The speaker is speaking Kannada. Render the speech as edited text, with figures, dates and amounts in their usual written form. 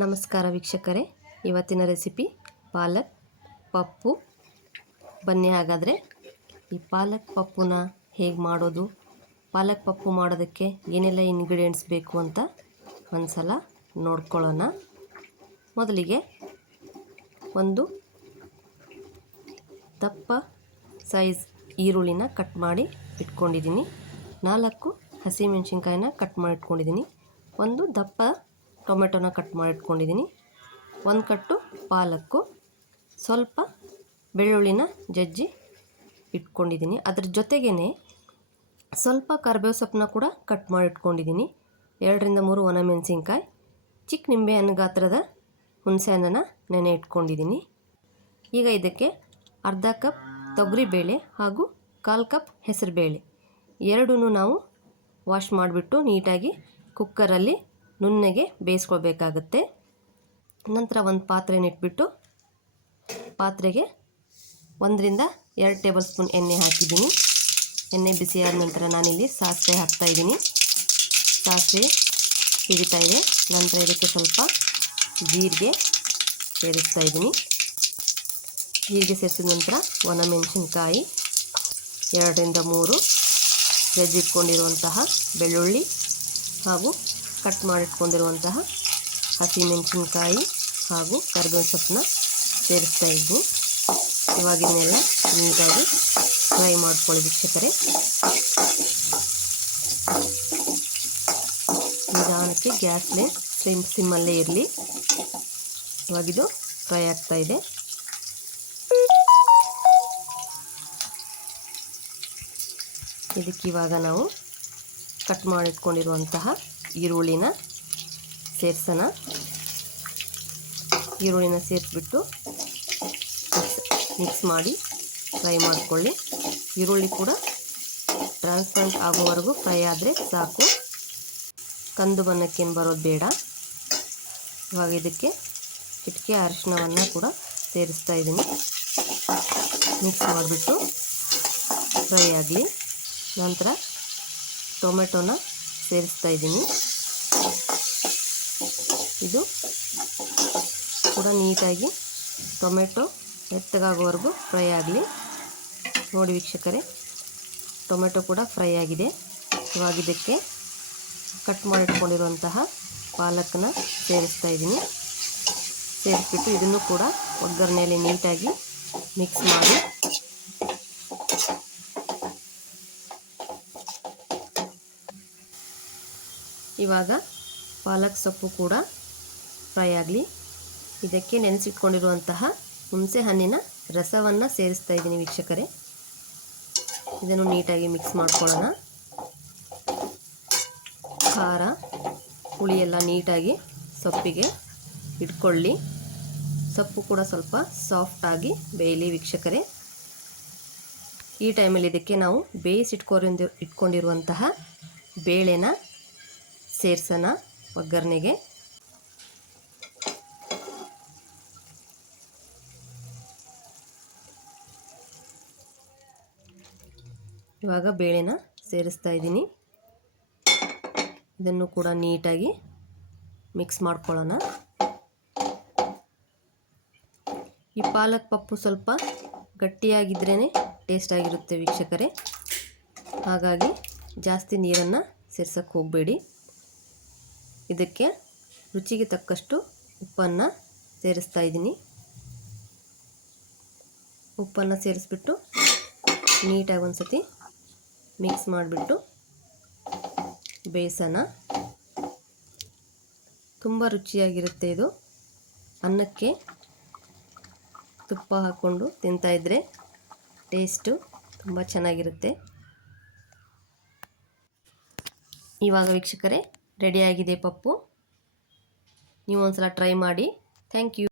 ನಮಸ್ಕಾರ ವೀಕ್ಷಕರೇ, ಇವತ್ತಿನ ರೆಸಿಪಿ ಪಾಲಕ್ ಪಪ್ಪು. ಬನ್ನಿ ಹಾಗಾದರೆ ಈ ಪಾಲಕ್ ಪಪ್ಪುನ ಹೇಗೆ ಮಾಡೋದು, ಪಾಲಕ್ ಪಪ್ಪು ಮಾಡೋದಕ್ಕೆ ಏನೆಲ್ಲ ಇಂಗ್ರೀಡಿಯೆಂಟ್ಸ್ ಬೇಕು ಅಂತ ಒಂದು ಸಲ ನೋಡ್ಕೊಳ್ಳೋಣ. ಮೊದಲಿಗೆ ಒಂದು ದಪ್ಪ ಸೈಜ್ ಈರುಳ್ಳಿನ ಕಟ್ ಮಾಡಿ ಇಟ್ಕೊಂಡಿದ್ದೀನಿ. 4 ಹಸಿಮೆಣಸಿನ್ಕಾಯಿನ ಕಟ್ ಮಾಡಿ ಇಟ್ಕೊಂಡಿದ್ದೀನಿ. ಒಂದು ದಪ್ಪ ಟೊಮೆಟೊನ ಕಟ್ ಮಾಡಿ ಇಟ್ಕೊಂಡಿದ್ದೀನಿ. 1 ಕಟ್ಟು ಪಾಲಕ್ಕು, ಸ್ವಲ್ಪ ಬೆಳ್ಳುಳ್ಳಿನ ಜಜ್ಜಿ ಇಟ್ಕೊಂಡಿದ್ದೀನಿ. ಅದ್ರ ಜೊತೆಗೇ ಸ್ವಲ್ಪ ಕರಿಬೇವು ಸೊಪ್ಪನ್ನ ಕೂಡ ಕಟ್ ಮಾಡಿ ಇಟ್ಕೊಂಡಿದ್ದೀನಿ. 2 ರಿಂದ 3 ಒಣಮೆಣಸಿನ್ಕಾಯಿ, ಚಿಕ್ಕ ನಿಂಬೆಹಣ್ಣು ಗಾತ್ರದ ಹುಣಸೆಹಣ್ಣನ್ನು ನೆನೆ ಇಟ್ಕೊಂಡಿದ್ದೀನಿ. ಈಗ ಇದಕ್ಕೆ ಅರ್ಧ ಕಪ್ ತೊಗರಿಬೇಳೆ ಹಾಗೂ 1/4 ಕಪ್ ಹೆಸರುಬೇಳೆ ಎರಡೂ ನಾವು ವಾಶ್ ಮಾಡಿಬಿಟ್ಟು ನೀಟಾಗಿ ಕುಕ್ಕರಲ್ಲಿ ನುಣ್ಣಗೆ ಬೇಯಿಸ್ಕೊಳ್ಬೇಕಾಗತ್ತೆ. ನಂತರ ಒಂದು ಪಾತ್ರೆನ ಇಟ್ಬಿಟ್ಟು ಪಾತ್ರೆಗೆ 1 ರಿಂದ 2 ಟೇಬಲ್ ಸ್ಪೂನ್ ಎಣ್ಣೆ ಹಾಕಿದ್ದೀನಿ. ಎಣ್ಣೆ ಬಿಸಿಯಾದ ನಂತರ ನಾನಿಲ್ಲಿ ಸಾಸಿವೆ ಹಾಕ್ತಾಯಿದ್ದೀನಿ. ಸಾಸಿವೆ ಸಿಡಿತಾ ಇದೆ. ನಂತರ ಇದಕ್ಕೆ ಸ್ವಲ್ಪ ಜೀರಿಗೆ ಸೇರಿಸ್ತಾ ಇದ್ದೀನಿ. ಜೀರಿಗೆ ಸೇರಿಸಿದ ನಂತರ ಒಣಮೆಣಸಿನ್ಕಾಯಿ 2 ರಿಂದ 3 ಜಜ್ಜಿಟ್ಕೊಂಡಿರುವಂತಹ ಬೆಳ್ಳುಳ್ಳಿ ಹಾಗೂ ಕಟ್ ಮಾಡಿಟ್ಕೊಂಡಿರುವಂತಹ ಹಸಿಮೆಣಸಿನ್ಕಾಯಿ ಹಾಗೂ ಕರಿಬೇವು ಸೊಪ್ಪನ್ನ ಸೇರಿಸ್ತಾ ಇದ್ದೀನಿ. ಇವಾಗಿನ್ನೆಲ್ಲ ನೀಟಾಗಿ ಫ್ರೈ ಮಾಡ್ಕೊಳ್ಳಿ ವೀಕ್ಷಕರೇ. ನಿಧಾನಕ್ಕೆ ಗ್ಯಾಸ್ ಫ್ಲೇಮ್ ಸಿಮ್ಮಲ್ಲೇ ಇರಲಿ. ಇವಾಗಿದು ಫ್ರೈ ಆಗ್ತಾ ಇದೆ. ಇದಕ್ಕೆ ಇವಾಗ ನಾವು ಕಟ್ ಮಾಡಿಟ್ಕೊಂಡಿರುವಂತಹ ಈರುಳ್ಳಿನ ಸೇರಿಸೋಣ. ಈರುಳ್ಳಿನ ಸೇರಿಸ್ಬಿಟ್ಟು ಮಿಕ್ಸ್ ಮಾಡಿ ಫ್ರೈ ಮಾಡಿಕೊಳ್ಳಿ. ಈರುಳ್ಳಿ ಕೂಡ ಟ್ರಾನ್ಸ್ಪರೆಂಟ್ ಆಗೋವರೆಗೂ ಫ್ರೈ ಆದರೆ ಸಾಕು, ಕಂದು ಬಣ್ಣಕ್ಕೇನು ಬರೋದು ಬೇಡ. ಇವಾಗ ಇದಕ್ಕೆ ಚಿಟಿಕೆ ಅರಿಶಿಣವನ್ನು ಕೂಡ ಸೇರಿಸ್ತಾ ಇದ್ದೀನಿ. ಮಿಕ್ಸ್ ಮಾಡಿಬಿಟ್ಟು ಫ್ರೈ ಆಗಲಿ. ನಂತರ ಟೊಮೆಟೊನ ಸೇರಿಸ್ತಾ ಇದ್ದೀನಿ. ಇದು ಕೂಡ ನೀಟಾಗಿ ಟೊಮೆಟೊ ಮೆತ್ತಗಾಗೋವರೆಗೂ ಫ್ರೈ ಆಗಲಿ. ನೋಡಿ ವೀಕ್ಷಕರೇ, ಟೊಮೆಟೊ ಕೂಡ ಫ್ರೈ ಆಗಿದೆ. ಇವಾಗ ಇದಕ್ಕೆ ಕಟ್ ಮಾಡಿಟ್ಕೊಂಡಿರುವಂತಹ ಪಾಲಕನ್ನ ಸೇರಿಸ್ತಾ ಇದ್ದೀನಿ. ಸೇರಿಸ್ಬಿಟ್ಟು ಇದನ್ನು ಕೂಡ ಒಗ್ಗರಣೆಯಲ್ಲಿ ನೀಟಾಗಿ ಮಿಕ್ಸ್ ಮಾಡಿ ಇವಾಗ ಪಾಲಕ್ ಸೊಪ್ಪು ಕೂಡ ಫ್ರೈ ಆಗಲಿ. ಇದಕ್ಕೆ ನೆನೆಸಿಟ್ಕೊಂಡಿರುವಂತಹ ಹುಣಸೆ ಹಣ್ಣಿನ ರಸವನ್ನು ಸೇರಿಸ್ತಾ ಇದ್ದೀನಿ ವೀಕ್ಷಕರೇ. ಇದನ್ನು ನೀಟಾಗಿ ಮಿಕ್ಸ್ ಮಾಡ್ಕೊಳ್ಳೋಣ. ಖಾರ ಹುಳಿ ಎಲ್ಲ ನೀಟಾಗಿ ಸೊಪ್ಪಿಗೆ ಇಟ್ಕೊಳ್ಳಿ. ಸೊಪ್ಪು ಕೂಡ ಸ್ವಲ್ಪ ಸಾಫ್ಟಾಗಿ ಬೇಯಲಿ ವೀಕ್ಷಕರೇ. ಈ ಟೈಮಲ್ಲಿ ಇದಕ್ಕೆ ನಾವು ಇಟ್ಕೊಂಡಿರುವಂತಹ ಬೇಳೆನ ಸೇರಿಸೋಣ ಒಗ್ಗರಣೆಗೆ. ಇವಾಗ ಬೇಳೆನ ಸೇರಿಸ್ತಾ ಇದ್ದೀನಿ. ಇದನ್ನು ಕೂಡ ನೀಟಾಗಿ ಮಿಕ್ಸ್ ಮಾಡ್ಕೊಳ್ಳೋಣ. ಈ ಪಾಲಕ್ ಪಪ್ಪು ಸ್ವಲ್ಪ ಗಟ್ಟಿಯಾಗಿದ್ರೇ ಟೇಸ್ಟ್ ಆಗಿರುತ್ತೆ ವೀಕ್ಷಕರೇ. ಹಾಗಾಗಿ ಜಾಸ್ತಿ ನೀರನ್ನು ಸೇರ್ಸೋಕ್ಕೆ ಹೋಗಬೇಡಿ. ಇದಕ್ಕೆ ರುಚಿಗೆ ತಕ್ಕಷ್ಟು ಉಪ್ಪನ್ನು ಸೇರಿಸ್ತಾ ಇದ್ದೀನಿ. ಉಪ್ಪನ್ನು ಸೇರಿಸ್ಬಿಟ್ಟು ನೀಟಾಗಿ ಒಂದು ಸತಿ ಮಿಕ್ಸ್ ಮಾಡಿಬಿಟ್ಟು ಬೇಯಿಸೋಣ. ತುಂಬ ರುಚಿಯಾಗಿರುತ್ತೆ ಇದು. ಅನ್ನಕ್ಕೆ ತುಪ್ಪ ಹಾಕ್ಕೊಂಡು ತಿಂತಾಯಿದ್ರೆ ಟೇಸ್ಟು ತುಂಬ ಚೆನ್ನಾಗಿರುತ್ತೆ. ಇವಾಗ ವೀಕ್ಷಕರೇ ರೆಡಿಯಾಗಿದೆ ಪಪ್ಪು. ನೀವು ಒಂದು ಸಲ ಟ್ರೈ ಮಾಡಿ. Thank you.